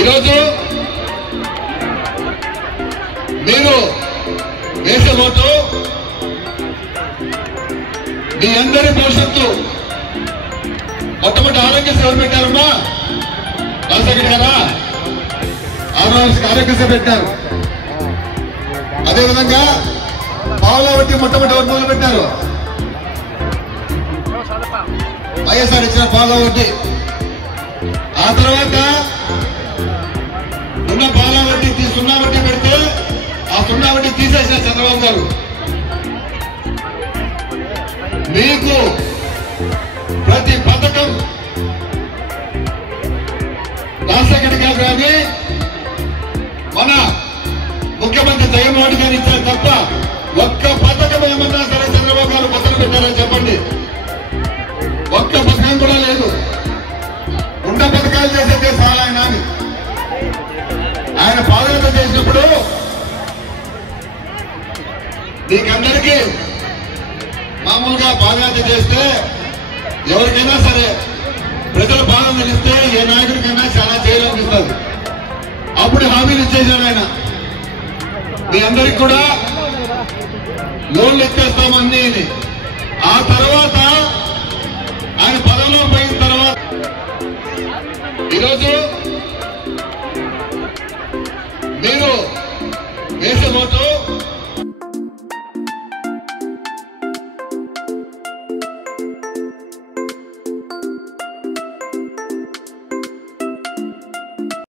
ఈరోజు మీరు వేసే ఓటు మీ అందరి భవిష్యత్తు. మొట్టమొదటి ఆరోగ్య సేవ పెట్టారమ్మా రాజశేఖర్ గారా, ఆరోగ్య సేవ పెట్టారు. అదేవిధంగా పావుల వడ్డీ మొట్టమొదటి మొదలు పెట్టారు. వైఎస్ఆర్ ఇచ్చిన పావుల వడ్డీ. ఆ తర్వాత ఉన్న పావుల వడ్డీ సున్నా వడ్డీ పెడితే ఆ సున్నా వడ్డీ తీసేసిన చంద్రబాబు గారు. మీకు ప్రతి పథకం రాజశేఖర్ గారు కానీ మన ముఖ్యమంత్రి జగన్మోహన్ గారు ఇచ్చారు తప్ప ఒక్క పథకం ఏమన్నా సరే చంద్రబాబు గారు మొదలు పెట్టారని చెప్పండి. ఒక్క పథకం కూడా లేదు. ఉన్న పథకాలు చేసేదే చాలా ఆయన పాదయాత్ర చేసినప్పుడు మీకందరికీ మామూలుగా పాదయాత్ర చేస్తే ఎవరికైనా సరే ప్రజల బాధ తెలిస్తే ఏ నాయకుడికైనా చాలా చేయాలనిపిస్తుంది. అప్పుడు హామీలు ఇచ్చేసాడు ఆయన. మీ అందరికి కూడా లోన్లు ఎత్తేస్తామని. ఆ తర్వాత ఆయన పదవిలో పోయిన తర్వాత ఈరోజు మీరు వేసే ఓటు